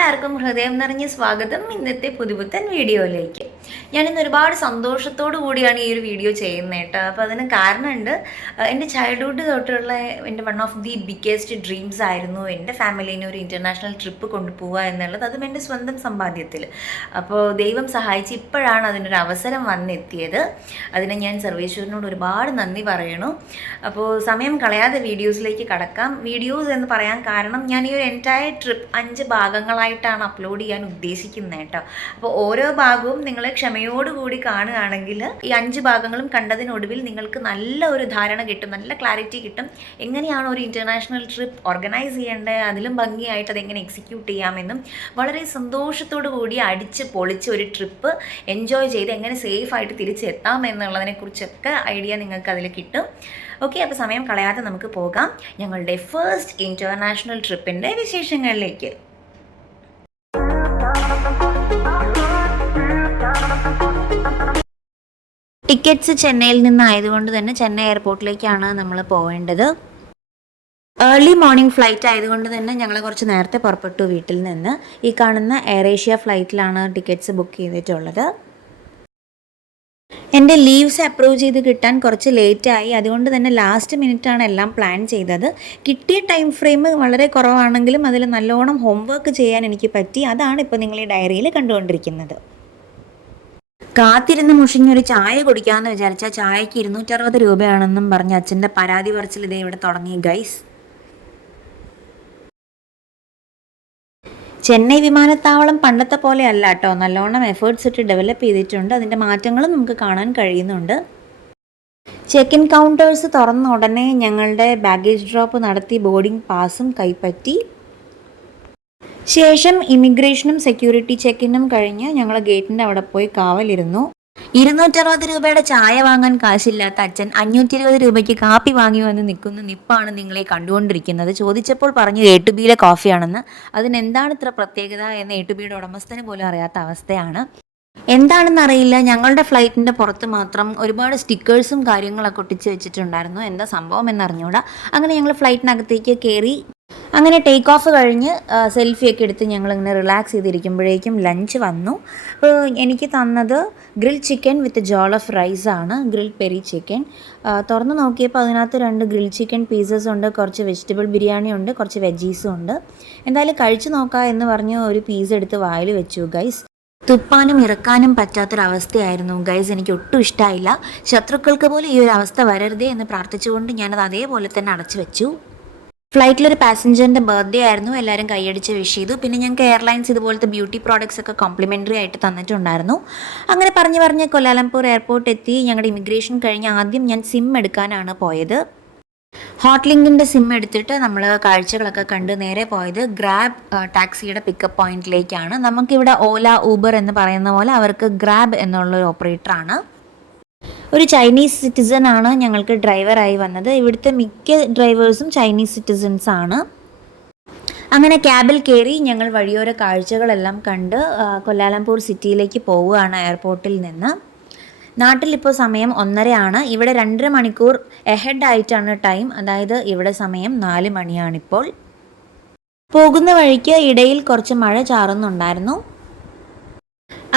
എല്ലാവർക്കും ഹൃദയം നിറഞ്ഞ സ്വാഗതം ഇന്നത്തെ പുതുപുത്തൻ വീഡിയോയിലേക്ക്. ഞാനിന്ന് ഒരുപാട് സന്തോഷത്തോടു കൂടിയാണ് ഈ ഒരു വീഡിയോ ചെയ്യുന്നത് കേട്ടോ. അപ്പോൾ അതിന് കാരണമുണ്ട്. എൻ്റെ ചൈൽഡ്ഹുഡ് തൊട്ടുള്ള എൻ്റെ one of the biggest dreams ആയിരുന്നു എൻ്റെ ഫാമിലീനെ ഒരു ഇൻ്റർനാഷണൽ ട്രിപ്പ് കൊണ്ടുപോവുക എന്നുള്ളത്, അതും എൻ്റെ സ്വന്തം സമ്പാദ്യത്തിൽ. അപ്പോൾ ദൈവം സഹായിച്ച് ഇപ്പോഴാണ് അതിനൊരു അവസരം വന്നെത്തിയത്. അതിന് ഞാൻ സർവേശ്വരനോട് ഒരുപാട് നന്ദി പറയണു. അപ്പോൾ സമയം കളയാതെ വീഡിയോസിലേക്ക് കടക്കാം. വീഡിയോസ് എന്ന് പറയാൻ കാരണം ഞാൻ ഈ ഒരു എൻറ്റയർ ട്രിപ്പ് 5 ഭാഗങ്ങളായിട്ടാണ് അപ്ലോഡ് ചെയ്യാൻ ഉദ്ദേശിക്കുന്നത് കേട്ടോ. അപ്പോൾ ഓരോ ഭാഗവും നിങ്ങൾ ക്ഷമയോടുകൂടി കാണുകയാണെങ്കിൽ ഈ 5 ഭാഗങ്ങളും കണ്ടതിനൊടുവിൽ നിങ്ങൾക്ക് നല്ല ഒരു ധാരണ കിട്ടും, നല്ല ക്ലാരിറ്റി കിട്ടും. എങ്ങനെയാണ് ഒരു ഇൻ്റർനാഷണൽ ട്രിപ്പ് ഓർഗനൈസ് ചെയ്യേണ്ടത്, അതിലും ഭംഗിയായിട്ട് അതെങ്ങനെ എക്സിക്യൂട്ട് ചെയ്യാമെന്നും വളരെ സന്തോഷത്തോടു കൂടി അടിച്ച് പൊളിച്ച് ഒരു ട്രിപ്പ് എൻജോയ് ചെയ്ത് എങ്ങനെ സേഫായിട്ട് തിരിച്ചെത്താം എന്നുള്ളതിനെക്കുറിച്ചൊക്കെ ഐഡിയ നിങ്ങൾക്ക് അതിൽ കിട്ടും. ഓക്കെ, അപ്പോൾ സമയം കളയാതെ നമുക്ക് പോകാം ഞങ്ങളുടെ ഫസ്റ്റ് ഇൻ്റർനാഷണൽ ട്രിപ്പിൻ്റെ വിശേഷങ്ങളിലേക്ക്. ടിക്കറ്റ്സ് ചെന്നൈയിൽ നിന്നായതുകൊണ്ട് തന്നെ ചെന്നൈ എയർപോർട്ടിലേക്കാണ് നമ്മൾ പോവേണ്ടത്. ഏർലി മോർണിംഗ് ഫ്ലൈറ്റ് ആയതുകൊണ്ട് തന്നെ ഞങ്ങൾ കുറച്ച് നേരത്തെ പുറപ്പെട്ടു വീട്ടിൽ നിന്ന്. ഈ കാണുന്ന എയർ ഏഷ്യ ഫ്ലൈറ്റിലാണ് ടിക്കറ്റ്സ് ബുക്ക് ചെയ്തിട്ടുള്ളത്. എൻ്റെ ലീവ്സ് അപ്രൂവ് ചെയ്ത് കിട്ടാൻ കുറച്ച് ലേറ്റായി, അതുകൊണ്ട് തന്നെ ലാസ്റ്റ് മിനിറ്റാണ് എല്ലാം പ്ലാൻ ചെയ്തത്. കിട്ടിയ ടൈം ഫ്രെയിം വളരെ കുറവാണെങ്കിലും അതിൽ നല്ലോണം ഹോംവർക്ക് ചെയ്യാൻ എനിക്ക് പറ്റി. അതാണ് ഇപ്പോൾ നിങ്ങൾ ഈ ഡയറിയിൽ കണ്ടുകൊണ്ടിരിക്കുന്നത്. കാത്തിരുന്ന് മുഷിഞ്ഞൊരു ചായ കുടിക്കാമെന്ന് വിചാരിച്ചാൽ ചായക്ക് 260 രൂപയാണെന്നും പറഞ്ഞ് അച്ഛൻ്റെ പരാതി പറച്ചിൽ ഇതേ ഇവിടെ തുടങ്ങി ഗൈസ്. ചെന്നൈ വിമാനത്താവളം പണ്ടത്തെ പോലെ അല്ല കേട്ടോ, നല്ലോണം എഫേർട്സ് ഇട്ട് ഡെവലപ്പ് ചെയ്തിട്ടുണ്ട്. അതിൻ്റെ മാറ്റങ്ങളും നമുക്ക് കാണാൻ കഴിയുന്നുണ്ട്. ചെക്ക് ഇൻ കൗണ്ടേഴ്സ് തുറന്ന ഉടനെ ഞങ്ങളുടെ ബാഗേജ് ഡ്രോപ്പ് നടത്തി ബോർഡിംഗ് പാസും കൈപ്പറ്റി. ശേഷം ഇമിഗ്രേഷനും സെക്യൂരിറ്റി ചെക്കിനും കഴിഞ്ഞ് ഞങ്ങൾ ഗേറ്റിൻ്റെ അവിടെ പോയി കാവലിരുന്നു. 260 രൂപയുടെ ചായ വാങ്ങാൻ കാശില്ലാത്ത അച്ഛൻ 520 രൂപയ്ക്ക് കാപ്പി വാങ്ങി വന്ന് നിൽക്കുന്ന നിപ്പാണ് നിങ്ങളെ കണ്ടുകൊണ്ടിരിക്കുന്നത്. ചോദിച്ചപ്പോൾ പറഞ്ഞു A2Bയിലെ കോഫിയാണെന്ന്. അതിനെന്താണ് ഇത്ര പ്രത്യേകത എന്ന് A2Bയുടെ ഉടമസ്ഥന് പോലും അറിയാത്ത അവസ്ഥയാണ്. എന്താണെന്നറിയില്ല, ഞങ്ങളുടെ ഫ്ലൈറ്റിൻ്റെ പുറത്ത് മാത്രം ഒരുപാട് സ്റ്റിക്കേഴ്സും കാര്യങ്ങളൊക്കെ ഒട്ടിച്ച് വെച്ചിട്ടുണ്ടായിരുന്നു. എന്താ സംഭവം എന്നറിഞ്ഞൂടാ. അങ്ങനെ ഞങ്ങൾ ഫ്ലൈറ്റിനകത്തേക്ക് കയറി. അങ്ങനെ ടേക്ക് ഓഫ് കഴിഞ്ഞ് സെൽഫിയൊക്കെ എടുത്ത് ഞങ്ങളിങ്ങനെ റിലാക്സ് ചെയ്തിരിക്കുമ്പോഴേക്കും ലഞ്ച് വന്നു. അപ്പോൾ എനിക്ക് തന്നത് ഗ്രിൽ ചിക്കൻ വിത്ത് ജോളഫ് റൈസ് ആണ്, ഗ്രിൽ പെരി ചിക്കൻ. തുറന്ന് നോക്കിയപ്പോൾ അതിനകത്ത് 2 ഗ്രിൽ ചിക്കൻ പീസസ് ഉണ്ട്, കുറച്ച് വെജിറ്റബിൾ ബിരിയാണി ഉണ്ട്, കുറച്ച് വെജീസും ഉണ്ട്. എന്തായാലും കഴിച്ചു നോക്കാം എന്ന് പറഞ്ഞ് ഒരു പീസ് എടുത്ത് വായിൽ വെച്ചു ഗൈസ്. തുപ്പാനും ഇറക്കാനും പറ്റാത്തൊരവസ്ഥയായിരുന്നു ഗൈസ്. എനിക്ക് ഒട്ടും ഇഷ്ടമായില്ല. ശത്രുക്കൾക്ക് പോലും ഈ ഒരു അവസ്ഥ വരരുതേ എന്ന് പ്രാർത്ഥിച്ചുകൊണ്ട് ഞാനത് അതേപോലെ തന്നെ അടച്ചു വെച്ചു. ഫ്ലൈറ്റിലൊരു പാസഞ്ചറിൻ്റെ ബർത്ത്ഡേ ആയിരുന്നു, എല്ലാവരും കൈയടിച്ച് വിഷ് ചെയ്തു. പിന്നെ ഞങ്ങൾക്ക് എയർലൈൻസ് ഇതുപോലത്തെ ബ്യൂട്ടി പ്രോഡക്ട്സ് ഒക്കെ കോംപ്ലിമെൻ്ററി ആയിട്ട് തന്നിട്ടുണ്ടായിരുന്നു. അങ്ങനെ പറഞ്ഞ് കൊലാലംപൂർ എയർപോർട്ട് എത്തി. ഞങ്ങളുടെ ഇമിഗ്രേഷൻ കഴിഞ്ഞ് ആദ്യം ഞാൻ സിം എടുക്കാനാണ് പോയത്. ഹോട്ട് ലിങ്കിൻ്റെ സിം എടുത്തിട്ട് നമ്മൾ കാഴ്ചകളൊക്കെ കണ്ട് നേരെ പോയത് ഗ്രാബ് ടാക്സിയുടെ പിക്കപ്പ് പോയിന്റിലേക്കാണ്. നമുക്കിവിടെ ഓല, ഊബർ എന്ന് പറയുന്ന പോലെ അവർക്ക് ഗ്രാബ് എന്നുള്ളൊരു ഓപ്പറേറ്ററാണ്. ഒരു ചൈനീസ് സിറ്റിസൺ ആണ് ഞങ്ങൾക്ക് ഡ്രൈവറായി വന്നത്. ഇവിടുത്തെ മിക്ക ഡ്രൈവേഴ്സും ചൈനീസ് സിറ്റിസൺസ് ആണ്. അങ്ങനെ ക്യാബിൽ കയറി ഞങ്ങൾ വഴിയോര കാഴ്ചകളെല്ലാം കണ്ട് കൊലാലംപൂർ സിറ്റിയിലേക്ക് പോവുകയാണ് എയർപോർട്ടിൽ നിന്ന്. നാട്ടിലിപ്പോൾ സമയം 1:30 ആണ്. ഇവിടെ 2.5 മണിക്കൂർ എഹെഡ് ആയിട്ടാണ് ടൈം. അതായത് ഇവിടെ സമയം 4 മണിയാണിപ്പോൾ. പോകുന്ന വഴിക്ക് ഇടയിൽ കുറച്ച് മഴ ചാറുന്നുണ്ടായിരുന്നു.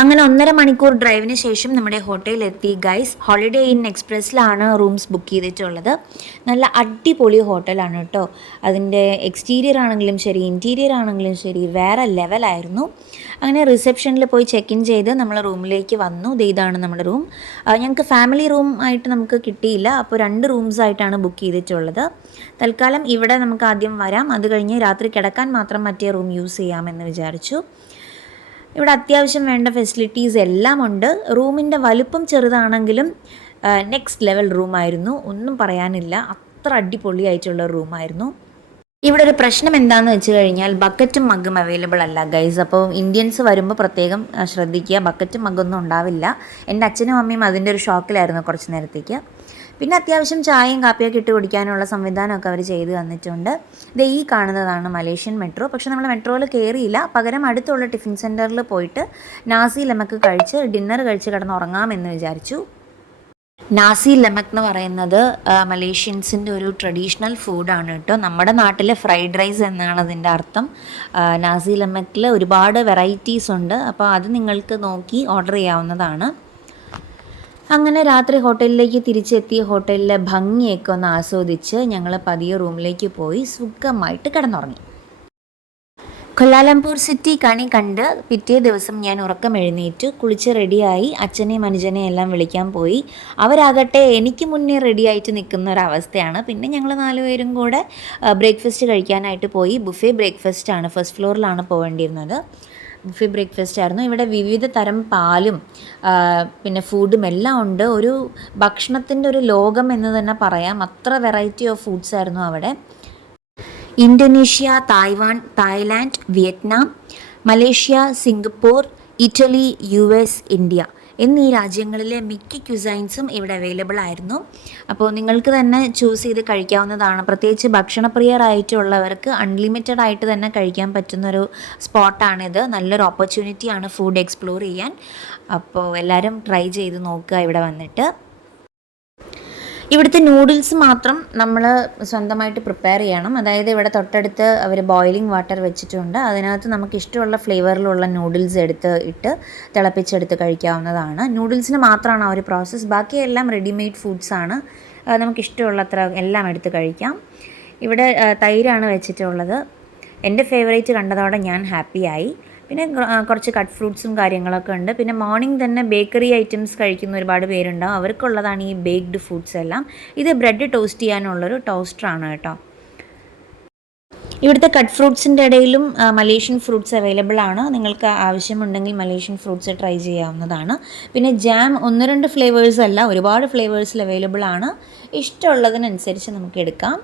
അങ്ങനെ 1.5 മണിക്കൂർ ഡ്രൈവിന് ശേഷം നമ്മുടെ ഹോട്ടലിലെത്തി ഗൈസ്. ഹോളിഡേ ഇൻ എക്സ്പ്രസ്സിലാണ് റൂംസ് ബുക്ക് ചെയ്തിട്ടുള്ളത്. നല്ല അടിപൊളി ഹോട്ടലാണ് കേട്ടോ. അതിൻ്റെ എക്സ്റ്റീരിയർ ആണെങ്കിലും ശരി, ഇൻറ്റീരിയർ ആണെങ്കിലും ശരി, വേറെ ലെവലായിരുന്നു. അങ്ങനെ റിസപ്ഷനിൽ പോയി ചെക്ക് ഇൻ ചെയ്ത് നമ്മൾ റൂമിലേക്ക് വന്നു. ഇതാണ് നമ്മുടെ റൂം. ഞങ്ങൾക്ക് ഫാമിലി റൂം ആയിട്ട് നമുക്ക് കിട്ടിയില്ല, അപ്പോൾ 2 റൂംസ് ആയിട്ടാണ് ബുക്ക് ചെയ്തിട്ടുള്ളത്. തൽക്കാലം ഇവിടെ നമുക്ക് ആദ്യം വരാം, അത് കഴിഞ്ഞ് രാത്രി കിടക്കാൻ മാത്രം മറ്റേ റൂം യൂസ് ചെയ്യാമെന്ന് വിചാരിച്ചു. ഇവിടെ അത്യാവശ്യം വേണ്ട ഫെസിലിറ്റീസ് എല്ലാം ഉണ്ട്. റൂമിൻ്റെ വലുപ്പം ചെറുതാണെങ്കിലും നെക്സ്റ്റ് ലെവൽ റൂമായിരുന്നു, ഒന്നും പറയാനില്ല. അത്ര അടിപൊളിയായിട്ടുള്ള റൂമായിരുന്നു. ഇവിടെ ഒരു പ്രശ്നം എന്താണെന്ന് വെച്ച് കഴിഞ്ഞാൽ ബക്കറ്റും മഗ്ഗും അവൈലബിൾ അല്ല ഗൈസ്. അപ്പോൾ ഇന്ത്യൻസ് വരുമ്പോൾ പ്രത്യേകം ശ്രദ്ധിക്കുക, ബക്കറ്റും മഗ്ഗൊന്നും ഉണ്ടാവില്ല. എൻ്റെ അച്ഛനും അമ്മയും അതിൻ്റെ ഒരു ഷോക്കിലായിരുന്നു കുറച്ച് നേരത്തേക്ക്. പിന്നെ അത്യാവശ്യം ചായയും കാപ്പിയൊക്കെ ഇട്ട് കുടിക്കാനുള്ള സംവിധാനമൊക്കെ അവർ ചെയ്ത് തന്നിട്ടുണ്ട്. ഇത് ഈ കാണുന്നതാണ് മലേഷ്യൻ മെട്രോ. പക്ഷെ നമ്മൾ മെട്രോയിൽ കയറിയില്ല, പകരം അടുത്തുള്ള ടിഫിൻ സെൻറ്ററിൽ പോയിട്ട് നാസി ലെമക്ക് കഴിച്ച് ഡിന്നർ കഴിച്ച് കിടന്നുറങ്ങാമെന്ന് വിചാരിച്ചു. നാസി ലെമക് എന്ന് പറയുന്നത് മലേഷ്യൻസിൻ്റെ ഒരു ട്രഡീഷണൽ ഫുഡാണ് കേട്ടോ. നമ്മുടെ നാട്ടിൽ ഫ്രൈഡ് റൈസ് എന്നാണ് അതിൻ്റെ അർത്ഥം. നാസി ലെമക്കിൽ ഒരുപാട് വെറൈറ്റീസ് ഉണ്ട്. അപ്പോൾ അത് നിങ്ങൾക്ക് നോക്കി ഓർഡർ ചെയ്യാവുന്നതാണ്. അങ്ങനെ രാത്രി ഹോട്ടലിലേക്ക് തിരിച്ചെത്തി ഹോട്ടലിലെ ഭംഗിയൊക്കെ ഒന്ന് ആസ്വദിച്ച് ഞങ്ങൾ പതിയെ റൂമിലേക്ക് പോയി സുഖമായിട്ട് കിടന്നുറങ്ങി. കൊല്ലാലംപൂർ സിറ്റി കണി കണ്ട് പിറ്റേ ദിവസം ഞാൻ ഉറക്കം എഴുന്നേറ്റു, കുളിച്ച് റെഡിയായി അച്ഛനെയും അനുജനെയും എല്ലാം വിളിക്കാൻ പോയി. അവരാകട്ടെ എനിക്ക് മുന്നേ റെഡിയായിട്ട് നിൽക്കുന്ന ഒരവസ്ഥയാണ്. പിന്നെ ഞങ്ങൾ 4 പേരും കൂടെ ബ്രേക്ക്ഫാസ്റ്റ് കഴിക്കാനായിട്ട് പോയി. ബുഫേ ബ്രേക്ക്ഫാസ്റ്റാണ്, ഫസ്റ്റ് ഫ്ലോറിലാണ് പോകേണ്ടിയിരുന്നത്. ബുഫേ ബ്രേക്ക്ഫാസ്റ്റ് ആയിരുന്നു. ഇവിടെ വിവിധ തരം പാലും പിന്നെ ഫുഡും എല്ലാം ഉണ്ട്. ഒരു ഭക്ഷണത്തിൻ്റെ ഒരു ലോകം എന്ന് തന്നെ പറയാം. അത്ര വെറൈറ്റി ഓഫ് ഫുഡ്സ് ആയിരുന്നു അവിടെ. Indonesia, Taiwan, Thailand, Vietnam, Malaysia, Singapore, Italy, US, India എന്നീ രാജ്യങ്ങളിലെ മിക്ക ക്യുസൈൻസും ഇവിടെ അവൈലബിൾ ആയിരുന്നു. അപ്പോൾ നിങ്ങൾക്ക് തന്നെ ചൂസ് ചെയ്ത് കഴിക്കാവുന്നതാണ്. പ്രത്യേകിച്ച് ഭക്ഷണപ്രിയരായിട്ടുള്ളവർക്ക് അൺലിമിറ്റഡ് ആയിട്ട് തന്നെ കഴിക്കാൻ പറ്റുന്നൊരു സ്പോട്ടാണിത്. നല്ലൊരു ഓപ്പർച്യൂണിറ്റിയാണ് ഫുഡ് എക്സ്പ്ലോർ ചെയ്യാൻ. അപ്പോൾ എല്ലാവരും ട്രൈ ചെയ്ത് നോക്കുക ഇവിടെ വന്നിട്ട്. ഇവിടുത്തെ നൂഡിൽസ് മാത്രം നമ്മൾ സ്വന്തമായിട്ട് പ്രിപ്പയർ ചെയ്യണം. അതായത് ഇവിടെ തൊട്ടടുത്ത് അവർ ബോയിലിംഗ് വാട്ടർ വെച്ചിട്ടുണ്ട്. അതിനകത്ത് നമുക്ക് ഇഷ്ടമുള്ള ഫ്ലേവറിലുള്ള നൂഡിൽസ് ഇട്ട് തിളപ്പിച്ചെടുത്ത് കഴിക്കാവുന്നതാണ്. നൂഡിൽസിന് മാത്രമാണ് ആ ഒരു പ്രോസസ്സ്. ബാക്കിയെല്ലാം റെഡിമെയ്ഡ് ഫുഡ്സാണ്. നമുക്കിഷ്ടമുള്ളത്ര എല്ലാം എടുത്ത് കഴിക്കാം. ഇവിടെ തൈരാണ് വെച്ചിട്ടുള്ളത്. എൻ്റെ ഫേവറേറ്റ് കണ്ടതോടെ ഞാൻ ഹാപ്പിയായി. പിന്നെ കുറച്ച് കട്ട് ഫ്രൂട്ട്സും കാര്യങ്ങളൊക്കെ ഉണ്ട്. പിന്നെ മോർണിംഗ് തന്നെ ബേക്കറി ഐറ്റംസ് കഴിക്കുന്ന ഒരുപാട് പേരുണ്ടാവും. അവർക്കുള്ളതാണ് ഈ ബേക്ക്ഡ് ഫുഡ്സ് എല്ലാം. ഇത് ബ്രെഡ് ടോസ്റ്റ് ചെയ്യാനുള്ളൊരു ടോസ്റ്ററാണ് കേട്ടോ. ഇവിടുത്തെ കട്ട് ഫ്രൂട്ട്സിൻ്റെ ഇടയിലും മലേഷ്യൻ ഫ്രൂട്ട്സ് അവൈലബിൾ ആണ്. നിങ്ങൾക്ക് ആവശ്യമുണ്ടെങ്കിൽ മലേഷ്യൻ ഫ്രൂട്ട്സ് ട്രൈ ചെയ്യാവുന്നതാണ്. പിന്നെ ജാം 1-2 ഫ്ലേവേഴ്സ് അല്ല, ഒരുപാട് ഫ്ലേവേഴ്സിൽ അവൈലബിൾ ആണ്. ഇഷ്ടമുള്ളതിനനുസരിച്ച് നമുക്ക് എടുക്കാം.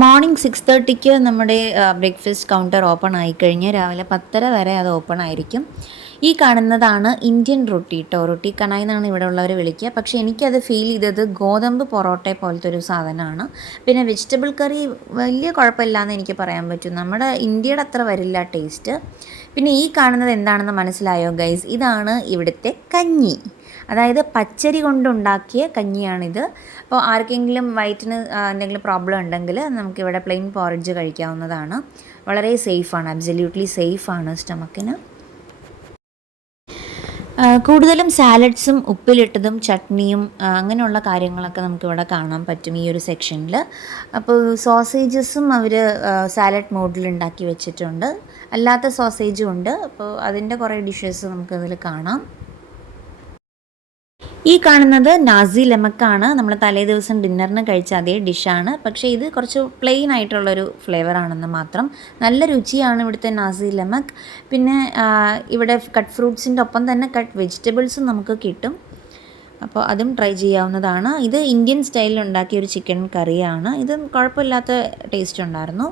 മോർണിംഗ് 6:30 നമ്മുടെ ബ്രേക്ക്ഫാസ്റ്റ് കൗണ്ടർ ഓപ്പൺ ആയിക്കഴിഞ്ഞ് രാവിലെ 10:30 വരെ അത് ഓപ്പൺ ആയിരിക്കും. ഈ കാണുന്നതാണ് ഇന്ത്യൻ റൊട്ടി കേട്ടോ. റൊട്ടി കണായി എന്നാണ് ഇവിടെ ഉള്ളവർ വിളിക്കുക. പക്ഷേ എനിക്കത് ഫീൽ ചെയ്തത് ഗോതമ്പ് പൊറോട്ട പോലത്തെ ഒരു സാധനമാണ്. പിന്നെ വെജിറ്റബിൾ കറി വലിയ കുഴപ്പമില്ലാന്ന് എനിക്ക് പറയാൻ പറ്റും. നമ്മുടെ ഇന്ത്യയുടെ അത്ര വരില്ല ടേസ്റ്റ്. പിന്നെ ഈ കാണുന്നത് എന്താണെന്ന് മനസ്സിലായോ ഗൈസ്? ഇതാണ് ഇവിടുത്തെ കഞ്ഞി. അതായത് പച്ചരി കൊണ്ടുണ്ടാക്കിയ കഞ്ഞിയാണിത്. അപ്പോൾ ആർക്കെങ്കിലും വയറ്റിന് എന്തെങ്കിലും പ്രോബ്ലം ഉണ്ടെങ്കിൽ നമുക്കിവിടെ പ്ലെയിൻ പോറിഡ്ജ് കഴിക്കാവുന്നതാണ്. വളരെ സേഫാണ്, അബ്സല്യൂട്ട്ലി സേഫാണ് സ്റ്റമക്കിന്. കൂടുതലും സാലഡ്സും ഉപ്പിലിട്ടതും ചട്നിയും അങ്ങനെയുള്ള കാര്യങ്ങളൊക്കെ നമുക്കിവിടെ കാണാൻ പറ്റും ഈ ഒരു സെക്ഷനിൽ. അപ്പോൾ സോസേജസും അവർ സാലഡ് മോഡിൽ ഉണ്ടാക്കി വെച്ചിട്ടുണ്ട്. അല്ലാത്ത സോസേജും ഉണ്ട്. അപ്പോൾ അതിൻ്റെ കുറേ ഡിഷസ് നമുക്കതിൽ കാണാം. ഈ കാണുന്നത് നാസി ലെമക്കാണ്. നമ്മൾ തലേ ദിവസം ഡിന്നറിന് കഴിച്ച അതേ ഡിഷാണ്. പക്ഷേ ഇത് കുറച്ച് പ്ലെയിൻ ആയിട്ടുള്ളൊരു ഫ്ലേവറാണെന്ന് മാത്രം. നല്ല രുചിയാണ് ഇവിടുത്തെ നാസി ലെമക്ക്. പിന്നെ ഇവിടെ കട്ട് ഫ്രൂട്ട്സിൻ്റെ ഒപ്പം തന്നെ കട്ട് വെജിറ്റബിൾസും നമുക്ക് കിട്ടും. അപ്പോൾ അതും ട്രൈ ചെയ്യാവുന്നതാണ്. ഇത് ഇന്ത്യൻ സ്റ്റൈലിൽ ഉണ്ടാക്കിയ ഒരു ചിക്കൻ കറിയാണ്. ഇത് കുഴപ്പമില്ലാത്ത ടേസ്റ്റ് ഉണ്ടായിരുന്നു.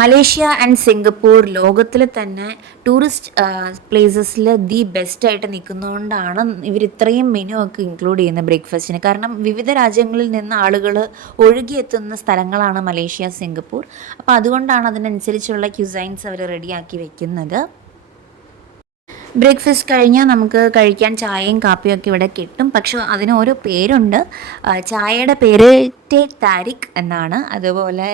മലേഷ്യ ആൻഡ് സിംഗപ്പൂർ ലോകത്തിൽ തന്നെ ടൂറിസ്റ്റ് പ്ലേസസിൽ ദി ബെസ്റ്റായിട്ട് നിൽക്കുന്നതുകൊണ്ടാണ് ഇവർ ഇത്രയും മെനു ഒക്കെ ഇൻക്ലൂഡ് ചെയ്യുന്നത് ബ്രേക്ക്ഫാസ്റ്റിന്. കാരണം വിവിധ രാജ്യങ്ങളിൽ നിന്ന് ആളുകൾ ഒഴുകിയെത്തുന്ന സ്ഥലങ്ങളാണ് മലേഷ്യ, സിംഗപ്പൂർ. അപ്പോൾ അതുകൊണ്ടാണ് അതിനനുസരിച്ചുള്ള ക്യുസൈൻസ് അവർ റെഡിയാക്കി വെക്കുന്നത്. ബ്രേക്ക്ഫാസ്റ്റ് കഴിഞ്ഞാൽ നമുക്ക് കഴിക്കാൻ ചായയും കാപ്പിയും ഒക്കെ ഇവിടെ കിട്ടും. പക്ഷേ അതിന് ഓരോ പേരുണ്ട്. ചായയുടെ പേര് ടേ താരിഖ് എന്നാണ്. അതുപോലെ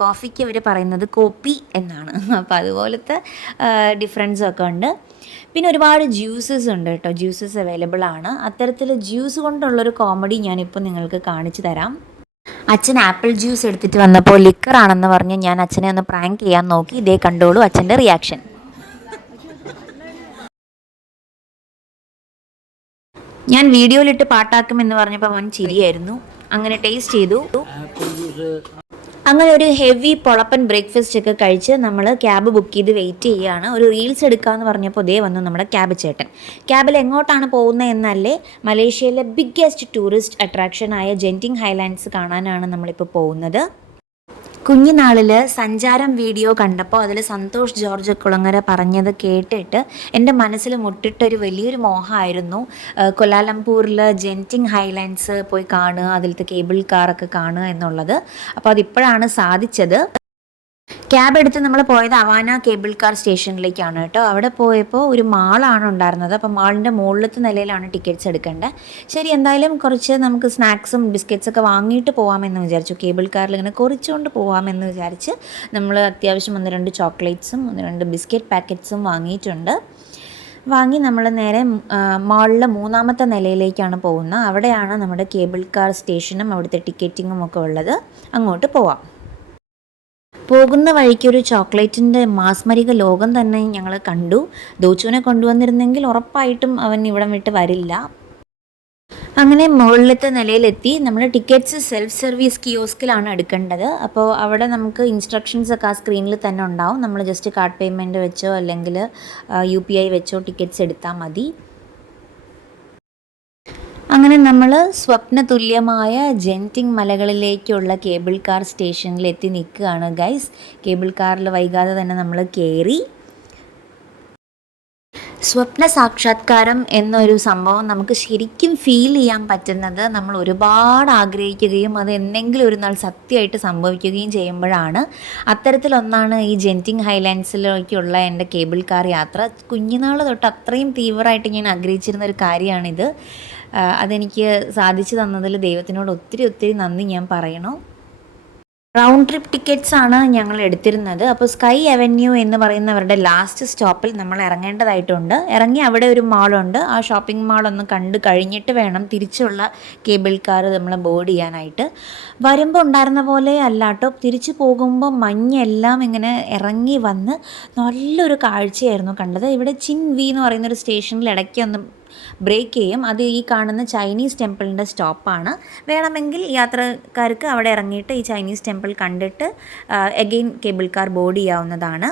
കോഫിക്ക് അവർ പറയുന്നത് കോപ്പി എന്നാണ്. അപ്പോൾ അതുപോലത്തെ ഡിഫറൻസൊക്കെ ഉണ്ട്. പിന്നെ ഒരുപാട് ജ്യൂസസ് ഉണ്ട് കേട്ടോ. ജ്യൂസസ് അവൈലബിൾ ആണ്. അത്തരത്തിൽ ജ്യൂസ് കൊണ്ടുള്ളൊരു കോമഡി ഞാനിപ്പോൾ നിങ്ങൾക്ക് കാണിച്ചു തരാം. അച്ഛൻ ആപ്പിൾ ജ്യൂസ് എടുത്തിട്ട് വന്നപ്പോൾ ലിക്കറാണെന്ന് പറഞ്ഞ് ഞാൻ അച്ഛനെ ഒന്ന് പ്രാങ്ക് ചെയ്യാൻ നോക്കി. ഇതേ കണ്ടോളൂ അച്ഛൻ്റെ റിയാക്ഷൻ. ഞാൻ വീഡിയോയിലിട്ട് പാട്ടാക്കുമെന്ന് പറഞ്ഞപ്പോൾ അവൻ ചിരിയായിരുന്നു. അങ്ങനെ ടേസ്റ്റ് ചെയ്തു. അങ്ങനെ ഒരു ഹെവി പൊളപ്പൻ ബ്രേക്ക്ഫാസ്റ്റ് ഒക്കെ കഴിച്ച് നമ്മൾ ക്യാബ് ബുക്ക് ചെയ്ത് വെയിറ്റ് ചെയ്യുകയാണ്. ഒരു റീൽസ് എടുക്കാമെന്ന് പറഞ്ഞപ്പോൾ ദേ വന്നു നമ്മുടെ ക്യാബ് ചേട്ടൻ. ക്യാബിൽ എങ്ങോട്ടാണ് പോകുന്നത് എന്നല്ലേ, മലേഷ്യയിലെ ബിഗ്ഗസ്റ്റ് ടൂറിസ്റ്റ് അട്രാക്ഷനായ ജെൻറ്റിങ് ഹൈലാൻഡ്സ് കാണാനാണ് നമ്മളിപ്പോൾ പോകുന്നത്. കുഞ്ഞുനാളിൽ സഞ്ചാരം വീഡിയോ കണ്ടപ്പോൾ അതിൽ സന്തോഷ് ജോർജ് കുളങ്ങര പറഞ്ഞത് കേട്ടിട്ട് എൻ്റെ മനസ്സിൽ മുട്ടിട്ടൊരു വലിയൊരു മോഹമായിരുന്നു കൊലാലംപൂരിൽ ജെൻറ്റിങ് ഹൈലാൻഡ്സ് പോയി കാണുക, അതിലത്തെ കേബിൾ കാറൊക്കെ കാണുക എന്നുള്ളത്. അപ്പോൾ അതിപ്പോഴാണ് സാധിച്ചത്. ക്യാബ് എടുത്ത് നമ്മൾ പോയത് അവാന കേബിൾ കാർ സ്റ്റേഷനിലേക്കാണ് കേട്ടോ. അവിടെ പോയപ്പോൾ ഒരു മാളാണ് ഉണ്ടായിരുന്നത്. അപ്പോൾ മാളിൻ്റെ മുകളിലത്തെ നിലയിലാണ് ടിക്കറ്റ്സ് എടുക്കേണ്ടത്. ശരി, എന്തായാലും കുറച്ച് നമുക്ക് സ്നാക്സും ബിസ്ക്കറ്റ്സൊക്കെ വാങ്ങിയിട്ട് പോകാമെന്ന് വിചാരിച്ചു. കേബിൾ കാറിൽ ഇങ്ങനെ കുറിച്ചുകൊണ്ട് പോകാമെന്ന് വിചാരിച്ച് നമ്മൾ അത്യാവശ്യം 1-2 ചോക്ലേറ്റ്സും 1-2 ബിസ്ക്കറ്റ് പാക്കറ്റ്സും വാങ്ങി നമ്മൾ നേരെ മാളിലെ 3-ാമത്തെ നിലയിലേക്കാണ് പോകുന്നത്. അവിടെയാണ് നമ്മുടെ കേബിൾ കാർ സ്റ്റേഷനും അവിടുത്തെ ടിക്കറ്റിങ്ങും ഒക്കെ ഉള്ളത്. അങ്ങോട്ട് പോവാം. പോകുന്ന വഴിക്കൊരു ചോക്ലേറ്റിൻ്റെ മാസ്മരിക ലോകം തന്നെ ഞങ്ങൾ കണ്ടു. ദോച്ചുവിനെ കൊണ്ടുവന്നിരുന്നെങ്കിൽ ഉറപ്പായിട്ടും അവൻ ഇവിടം വിട്ട് വരില്ല. അങ്ങനെ മുകളിലത്തെ നിലയിലെത്തി. നമ്മൾ ടിക്കറ്റ്സ് സെൽഫ് സർവീസ് കിയോസ്കിലാണ് എടുക്കേണ്ടത്. അപ്പോൾ അവിടെ നമുക്ക് ഇൻസ്ട്രക്ഷൻസ് ഒക്കെ ആ സ്ക്രീനിൽ തന്നെ ഉണ്ടാവും. നമ്മൾ ജസ്റ്റ് കാർഡ് പേയ്മെൻറ്റ് വെച്ചോ അല്ലെങ്കിൽ UPI വെച്ചോ ടിക്കറ്റ്സ് എടുത്താൽ മതി. അങ്ങനെ നമ്മൾ സ്വപ്നതുല്യമായ ജെൻറ്റിങ് മലകളിലേക്കുള്ള കേബിൾ കാർ സ്റ്റേഷനിൽ എത്തി നിൽക്കുകയാണ് ഗൈസ്. കേബിൾ കാറിൽ വൈകാതെ തന്നെ നമ്മൾ കയറി. സ്വപ്ന സാക്ഷാത്കാരം എന്നൊരു സംഭവം നമുക്ക് ശരിക്കും ഫീൽ ചെയ്യാൻ പറ്റുന്നത് നമ്മൾ ഒരുപാട് ആഗ്രഹിക്കുകയും അത് എന്തെങ്കിലും ഒരു നാൾ സത്യമായിട്ട് സംഭവിക്കുകയും ചെയ്യുമ്പോഴാണ്. അത്തരത്തിലൊന്നാണ് ഈ ജെൻറ്റിങ് ഹൈലാൻഡ്സിലേക്കുള്ള എൻ്റെ കേബിൾ കാർ യാത്ര. കുഞ്ഞുനാൾ തൊട്ട് അത്രയും തീവ്രമായിട്ട് ഞാൻ ആഗ്രഹിച്ചിരുന്ന ഒരു കാര്യമാണിത്. അതെനിക്ക് സാധിച്ചു തന്നതിൽ ദൈവത്തിനോട് ഒത്തിരി നന്ദി ഞാൻ പറയണു. റൗണ്ട് ട്രിപ്പ് ടിക്കറ്റ്സ് ആണ് ഞങ്ങൾ എടുത്തിരുന്നത്. അപ്പോൾ സ്കൈ അവന്യൂ എന്ന് പറയുന്നവരുടെ ലാസ്റ്റ് സ്റ്റോപ്പിൽ നമ്മൾ ഇറങ്ങേണ്ടതായിട്ടുണ്ട്. ഇറങ്ങി അവിടെ ഒരു മാളുണ്ട്. ആ ഷോപ്പിംഗ് മാളൊന്ന് കണ്ട് കഴിഞ്ഞിട്ട് വേണം തിരിച്ചുള്ള കേബിൾ കാർ നമ്മൾ ബോർഡ് ചെയ്യാനായിട്ട്. വരുമ്പോൾ ഉണ്ടായിരുന്ന പോലെ അല്ലാട്ടോ, തിരിച്ചു പോകുമ്പോൾ മഞ്ഞെല്ലാം ഇങ്ങനെ ഇറങ്ങി വന്ന് നല്ലൊരു കാഴ്ചയായിരുന്നു കണ്ടത്. ഇവിടെ ചിൻ വി എന്ന് പറയുന്നൊരു സ്റ്റേഷനിൽ ഇടയ്ക്കൊന്ന് ബ്രേക്ക് ചെയ്യും. അത് ഈ കാണുന്ന ചൈനീസ് ടെമ്പിളിൻ്റെ സ്റ്റോപ്പാണ്. വേണമെങ്കിൽ യാത്രക്കാർക്ക് അവിടെ ഇറങ്ങിയിട്ട് ഈ ചൈനീസ് ടെമ്പിൾ കണ്ടിട്ട് എഗെയിൻ കേബിൾ കാർ ബോർഡ് ചെയ്യാവുന്നതാണ്.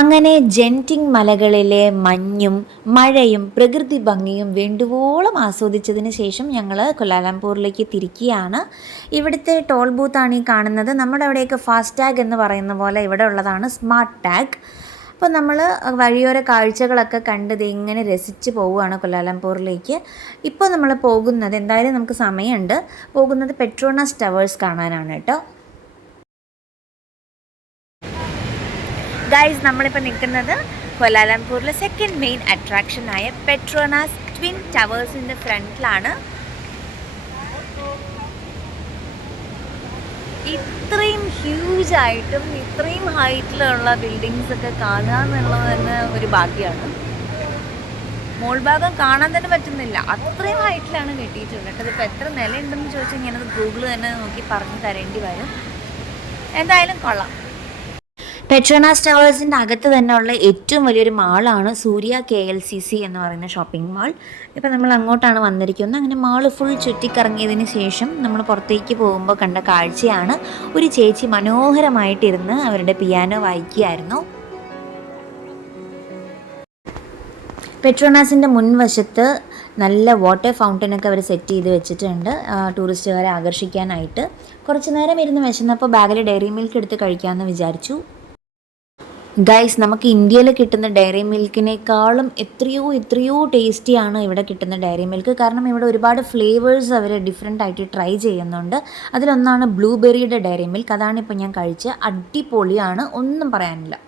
അങ്ങനെ ജെൻറ്റിങ് മലകളിലെ മഞ്ഞും മഴയും പ്രകൃതി ഭംഗിയും വേണ്ടുവോളം ആസ്വദിച്ചതിന് ശേഷം ഞങ്ങൾ കുലാലംപൂരിലേക്ക് തിരിക്കുകയാണ്. ഇവിടുത്തെ ടോൾ ബൂത്താണ് ഈ കാണുന്നത്. നമ്മുടെ അവിടെയൊക്കെ ഫാസ്ടാഗ് എന്ന് പറയുന്ന പോലെ ഇവിടെ ഉള്ളതാണ് സ്മാർട്ട് ടാഗ്. അപ്പോൾ നമ്മൾ വഴിയോര കാഴ്ചകളൊക്കെ കണ്ടത് ഇങ്ങനെ രസിച്ച് പോവുകയാണ് കുലാലംപൂരിലേക്ക്. ഇപ്പോൾ നമ്മൾ പോകുന്നത്, എന്തായാലും നമുക്ക് സമയമുണ്ട്, പോകുന്നത് പെട്രോണസ് ടവേഴ്സ് കാണാനാണ് കേട്ടോ. ഗൈസ്, നമ്മളിപ്പോൾ നിൽക്കുന്നത് കുലാലംപൂരിലെ സെക്കൻഡ് മെയിൻ അട്രാക്ഷനായ പെട്രോണസ് ട്വിൻ ടവേഴ്സിൻ്റെ ഫ്രണ്ടിലാണ്. ഇത്രയും ഹ്യൂജായിട്ടും ഇത്രയും ഹൈറ്റിലുള്ള ബിൽഡിങ്സൊക്കെ കാണുക എന്നുള്ളത് തന്നെ ഒരു ഭാഗ്യമാണ്. മോൾഭാഗം കാണാൻ തന്നെ പറ്റുന്നില്ല, അത്രയും ഹൈറ്റിലാണ് കെട്ടിയിട്ടുള്ളത് കേട്ടോ. ഇതിപ്പോൾ എത്ര നിലയുണ്ടെന്ന് ചോദിച്ചാൽ ഞാനത് ഗൂഗിൾ തന്നെ നോക്കി പറഞ്ഞു തരേണ്ടി വരും. എന്തായാലും കൊള്ളാം. പെട്രോണസ് ടവേഴ്സിൻ്റെ അകത്ത് തന്നെ ഉള്ള ഏറ്റവും വലിയൊരു മാളാണ് സൂര്യ KLCC എന്ന് പറയുന്ന ഷോപ്പിംഗ് മാൾ. ഇപ്പോൾ നമ്മൾ അങ്ങോട്ടാണ് വന്നിരിക്കുന്നത്. അങ്ങനെ മാൾ ഫുൾ ചുറ്റിക്കറങ്ങിയതിന് ശേഷം നമ്മൾ പുറത്തേക്ക് പോകുമ്പോൾ കണ്ട കാഴ്ചയാണ് ഒരു ചേച്ചി മനോഹരമായിട്ടിരുന്ന് അവരുടെ പിയാനോ വായിക്കുകയായിരുന്നു. പെട്രോണസിൻ്റെ മുൻവശത്ത് നല്ല വാട്ടർ ഫൗണ്ടനൊക്കെ അവർ സെറ്റ് ചെയ്ത് വെച്ചിട്ടുണ്ട് ടൂറിസ്റ്റുകാരെ ആകർഷിക്കാനായിട്ട്. കുറച്ച് നേരം ഇരുന്ന് വിശന്നപ്പോൾ ബാഗിൽ ഡയറി മിൽക്ക് എടുത്ത് കഴിക്കാമെന്ന് വിചാരിച്ചു. ഗൈസ്, നമുക്ക് ഇന്ത്യയിൽ കിട്ടുന്ന ഡയറി മിൽക്കിനേക്കാളും എത്രയോ ടേസ്റ്റിയാണ് ഇവിടെ കിട്ടുന്ന ഡയറി മിൽക്ക്. കാരണം ഇവിടെ ഒരുപാട് ഫ്ലേവേഴ്സ് അവർ ഡിഫറെൻ്റ് ആയിട്ട് ട്രൈ ചെയ്യുന്നുണ്ട്. അതിലൊന്നാണ് ബ്ലൂബെറിയുടെ ഡയറി മിൽക്ക്. അതാണ് ഇപ്പോൾ ഞാൻ കഴിച്ച്, അടിപൊളിയാണ്, ഒന്നും പറയാനില്ല.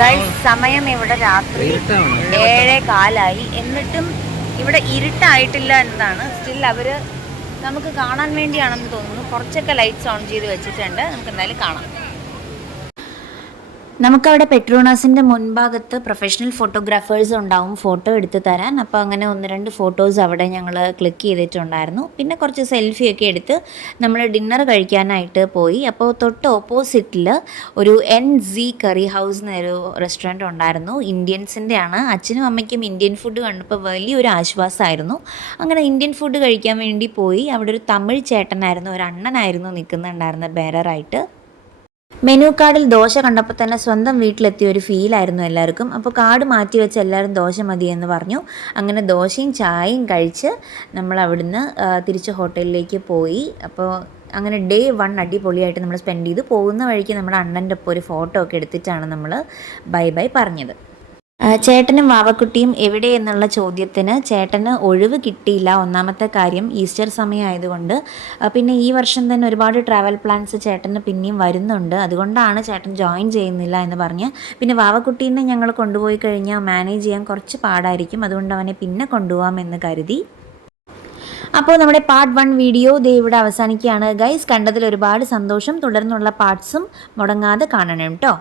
ഗൈസ്, സമയം ഇവിടെ രാത്രി 7:15 എന്നിട്ടും ഇവിടെ ഇരുട്ടായിട്ടില്ല എന്നതാണ്. സ്റ്റിൽ അവർ നമുക്ക് കാണാൻ വേണ്ടിയാണെന്ന് തോന്നുന്നു കുറച്ചൊക്കെ ലൈറ്റ്സ് ഓൺ ചെയ്ത് വെച്ചിട്ടുണ്ട്. നമുക്ക് എന്തായാലും കാണാം. നമുക്കവിടെ പെട്രോണസിൻ്റെ മുൻഭാഗത്ത് പ്രൊഫഷണൽ ഫോട്ടോഗ്രാഫേഴ്സ് ഉണ്ടാവും ഫോട്ടോ എടുത്ത് തരാൻ. അപ്പോൾ അങ്ങനെ 1-2 ഫോട്ടോസ് അവിടെ ഞങ്ങൾ ക്ലിക്ക് ചെയ്തിട്ടുണ്ടായിരുന്നു. പിന്നെ കുറച്ച് സെൽഫിയൊക്കെ എടുത്ത് നമ്മൾ ഡിന്നർ കഴിക്കാനായിട്ട് പോയി. അപ്പോൾ തൊട്ട് ഓപ്പോസിറ്റിൽ ഒരു NZ കറി ഹൗസ് എന്നൊരു റെസ്റ്റോറൻറ്റ് ഉണ്ടായിരുന്നു. ഇന്ത്യൻസിൻ്റെ ആണ്. അച്ഛനും അമ്മയ്ക്കും ഇന്ത്യൻ ഫുഡ് കണ്ടപ്പോൾ വലിയൊരു ആശ്വാസമായിരുന്നു. അങ്ങനെ ഇന്ത്യൻ ഫുഡ് കഴിക്കാൻ വേണ്ടി പോയി. അവിടെ ഒരു തമിഴ് ചേട്ടനായിരുന്നു, ഒരു അണ്ണനായിരുന്നു നിൽക്കുന്നുണ്ടായിരുന്നത് ബെയറായിട്ട്. മെനു കാർഡിൽ ദോശ കണ്ടപ്പോൾ തന്നെ സ്വന്തം വീട്ടിലെത്തിയ ഒരു ഫീലായിരുന്നു എല്ലാവർക്കും. അപ്പോൾ കാർഡ് മാറ്റി വെച്ച് എല്ലാവരും ദോശ മതി എന്ന് പറഞ്ഞു. അങ്ങനെ ദോശയും ചായയും കഴിച്ച് നമ്മൾ അവിടുന്ന് തിരിച്ച് ഹോട്ടലിലേക്ക് പോയി. അപ്പോൾ അങ്ങനെ ഡേ 1 അടിപൊളിയായിട്ട് നമ്മൾ സ്പെൻഡ് ചെയ്തു. പോകുന്ന വഴിക്ക് നമ്മുടെ അണ്ണൻ്റെ ഒപ്പം ഒരു ഫോട്ടോ ഒക്കെ എടുത്തിട്ടാണ് നമ്മൾ ബൈ പറഞ്ഞത്. ചേട്ടനും വാവക്കുട്ടിയും എവിടെ എന്നുള്ള ചോദ്യത്തിന് ചേട്ടന് ഒഴിവ് കിട്ടിയില്ല. ഒന്നാമത്തെ കാര്യം ഈസ്റ്റർ സമയമായതുകൊണ്ട്. പിന്നെ ഈ വർഷം തന്നെ ഒരുപാട് ട്രാവൽ പ്ലാൻസ് ചേട്ടന് പിന്നെയും വരുന്നുണ്ട്. അതുകൊണ്ടാണ് ചേട്ടൻ ജോയിൻ ചെയ്യുന്നില്ല എന്ന് പറഞ്ഞ്. പിന്നെ വാവക്കുട്ടീനെ ഞങ്ങൾ കൊണ്ടുപോയി കഴിഞ്ഞാൽ മാനേജ് ചെയ്യാൻ കുറച്ച് പാടായിരിക്കും. അതുകൊണ്ട് അവനെ പിന്നെ കൊണ്ടുപോകാമെന്ന് കരുതി. അപ്പോൾ നമ്മുടെ പാർട്ട് 1 വീഡിയോ ദേ ഇവിടെ അവസാനിക്കുകയാണ് ഗൈസ്. കണ്ടതിൽ ഒരുപാട് സന്തോഷം. തുടർന്നുള്ള പാർട്സും മുടങ്ങാതെ കാണണം കേട്ടോ.